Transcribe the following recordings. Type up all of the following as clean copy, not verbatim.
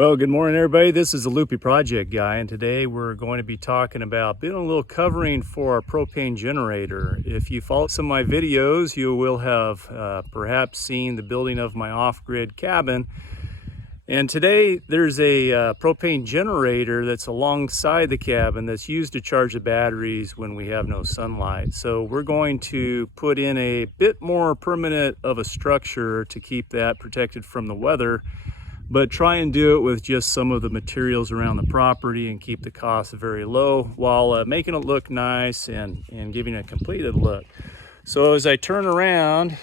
Well, good morning, everybody. This is the Loopy Project Guy, and today we're going to be talking about building a little covering for our propane generator. If you follow some of my videos, you will have perhaps seen the building of my off-grid cabin. And today there's a propane generator that's alongside the cabin that's used to charge the batteries when we have no sunlight. So we're going to put in a bit more permanent of a structure to keep that protected from the weather, but try and do it with just some of the materials around the property and keep the costs very low while making it look nice and giving a completed look. So as I turn around,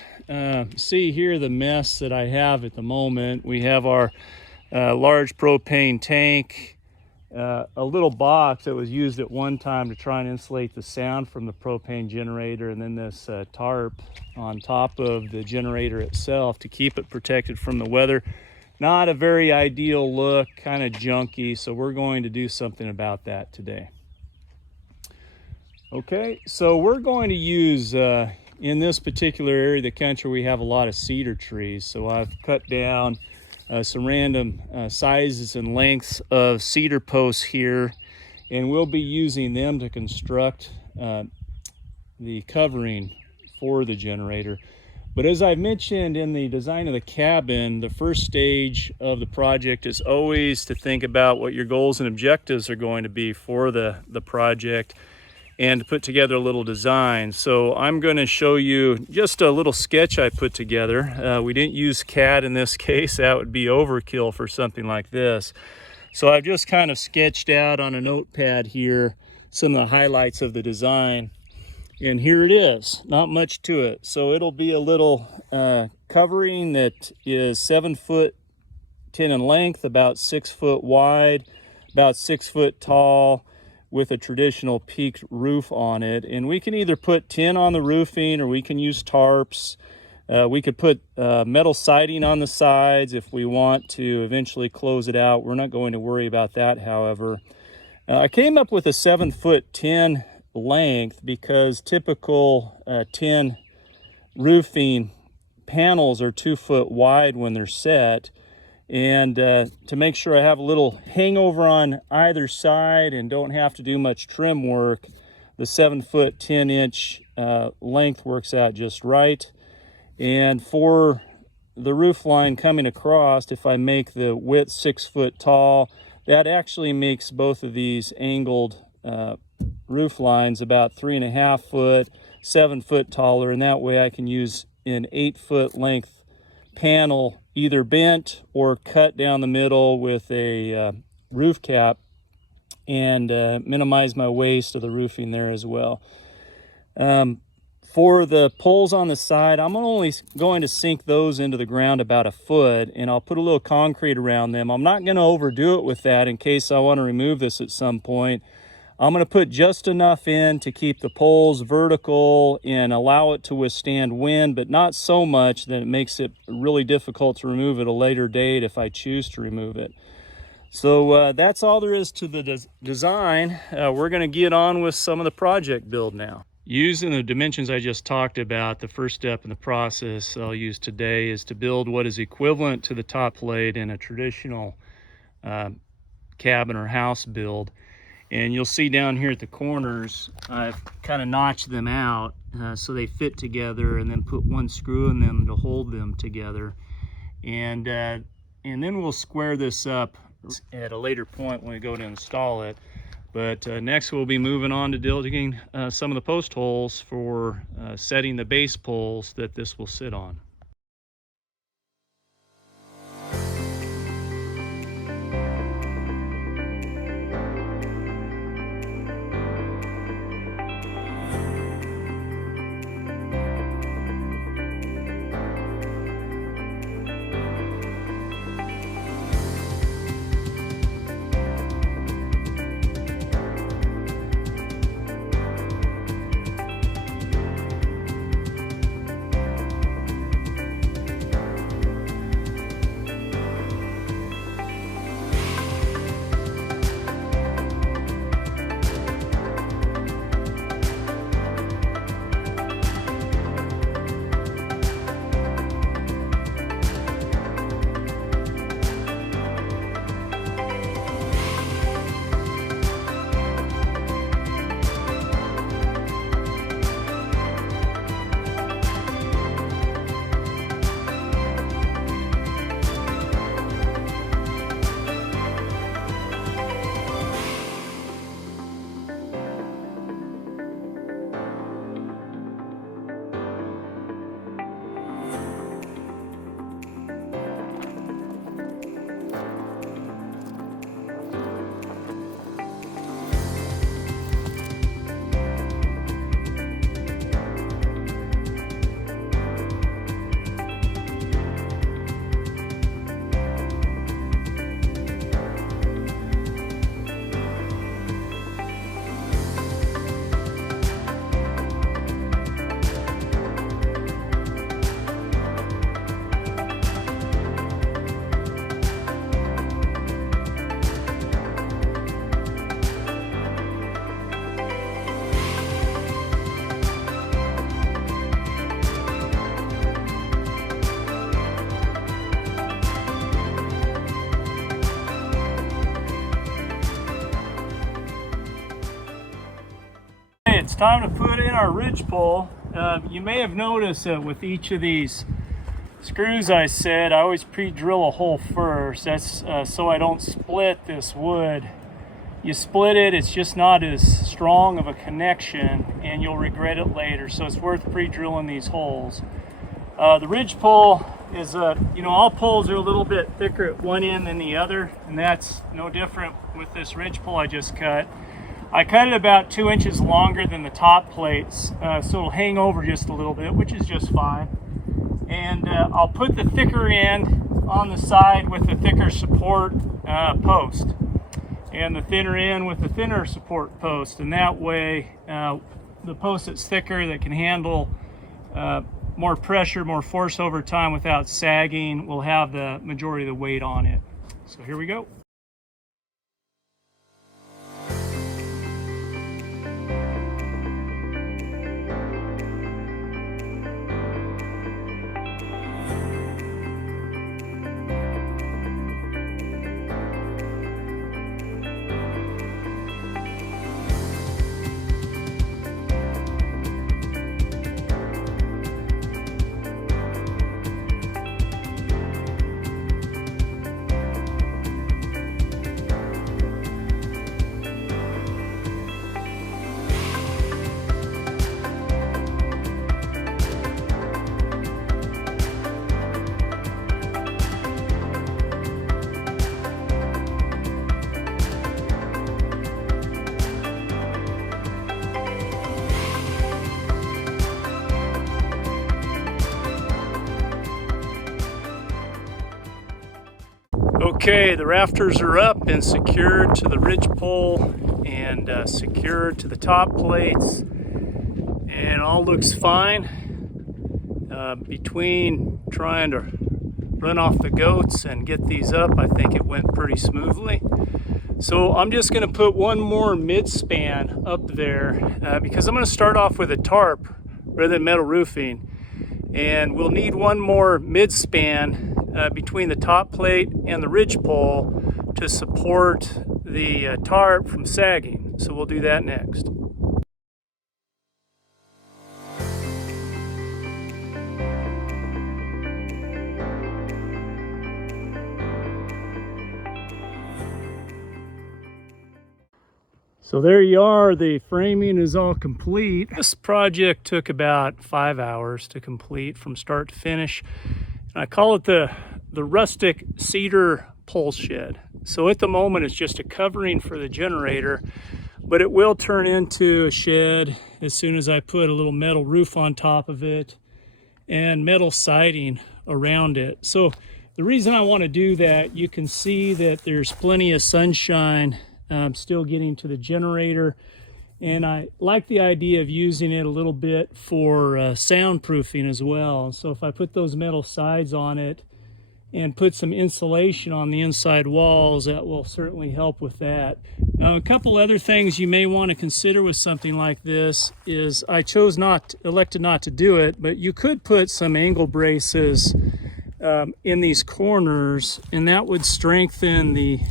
see here the mess that I have at the moment. We have our large propane tank, a little box that was used at one time to try and insulate the sound from the propane generator, and then this tarp on top of the generator itself to keep it protected from the weather. Not a very ideal look, kind of junky, so we're going to do something about that today. Okay, so we're going to use, in this particular area of the country, we have a lot of cedar trees. So I've cut down some random sizes and lengths of cedar posts here, and we'll be using them to construct the covering for the generator. But as I've mentioned in the design of the cabin, the first stage of the project is always to think about what your goals and objectives are going to be for the project and to put together a little design. So I'm going to show you just a little sketch I put together. We didn't use CAD in this case. That would be overkill for something like this. So I've just kind of sketched out on a notepad here some of the highlights of the design. And here it is, not much to it. So it'll be a little covering that is 7'10" in length, about 6 foot wide, about 6 foot tall, with a traditional peaked roof on it. And we can either put tin on the roofing or we can use tarps. We could put metal siding on the sides if we want to eventually close it out. We're not going to worry about that, however. I came up with a 7'10" length because typical tin roofing panels are 2 foot wide when they're set, and to make sure I have a little hangover on either side and don't have to do much trim work, the 7'10" length works out just right. And for the roof line coming across, if I make the width 6 foot tall, that actually makes both of these angled roof lines about 3.5 foot, 7 foot taller, and that way I can use an 8 foot length panel either bent or cut down the middle with a roof cap and minimize my waste of the roofing there as well. For the poles on the side, I'm only going to sink those into the ground about 1 foot, and I'll put a little concrete around them. I'm not going to overdo it with that in case I want to remove this at some point. I'm going to put just enough in to keep the poles vertical and allow it to withstand wind, but not so much that it makes it really difficult to remove at a later date if I choose to remove it. So that's all there is to the design. We're going to get on with some of the project build now. Using the dimensions I just talked about, the first step in the process I'll use today is to build what is equivalent to the top plate in a traditional cabin or house build. And you'll see down here at the corners, I've kind of notched them out so they fit together, and then put one screw in them to hold them together. And then we'll square this up at a later point when we go to install it. But next we'll be moving on to digging some of the post holes for setting the base poles that this will sit on. time to put in our ridgepole. You may have noticed that with each of these screws I always pre-drill a hole first. That's so I don't split this wood. You split it, it's just not as strong of a connection and you'll regret it later. So it's worth pre-drilling these holes. The ridgepole is, all poles are a little bit thicker at one end than the other, and that's no different with this ridgepole I just cut. I cut it about 2 inches longer than the top plates, so it'll hang over just a little bit, which is just fine. And I'll put the thicker end on the side with the thicker support post, and the thinner end with the thinner support post. And that way, the post that's thicker, that can handle more pressure, more force over time without sagging, will have the majority of the weight on it. So here we go. Okay, the rafters are up and secured to the ridgepole and secured to the top plates, and all looks fine. Between trying to run off the goats and get these up, I think it went pretty smoothly. So I'm just going to put one more mid-span up there because I'm going to start off with a tarp rather than metal roofing, and we'll need one more mid-span between the top plate and the ridgepole to support the tarp from sagging. So we'll do that next. So there you are, the framing is all complete. This project took about 5 hours to complete from start to finish. And I call it the rustic cedar pole shed. So at the moment it's just a covering for the generator, but it will turn into a shed as soon as I put a little metal roof on top of it and metal siding around it. So the reason I want to do that, you can see that there's plenty of sunshine still getting to the generator, and I like the idea of using it a little bit for soundproofing as well. So if I put those metal sides on it and put some insulation on the inside walls, that will certainly help with that. Now, a couple other things you may want to consider with something like this is I elected not to do it, but you could put some angle braces in these corners, and that would strengthen the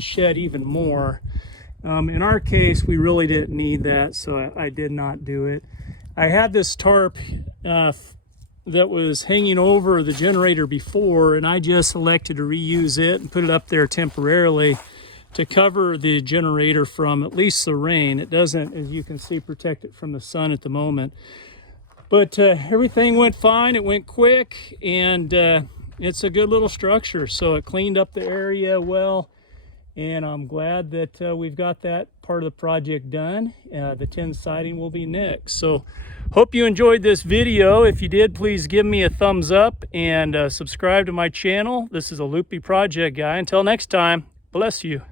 shed even more. In our case, we really didn't need that, so I did not do it. I had this tarp that was hanging over the generator before, and I just elected to reuse it and put it up there temporarily to cover the generator from at least the rain. It doesn't, as you can see, protect it from the sun at the moment. But everything went fine, it went quick, and it's a good little structure. So it cleaned up the area well, and I'm glad that we've got that part of the project done. The tin siding will be next. So hope you enjoyed this video. If you did, please give me a thumbs up and subscribe to my channel. This is a Loopy Project Guy. Until next time, bless you.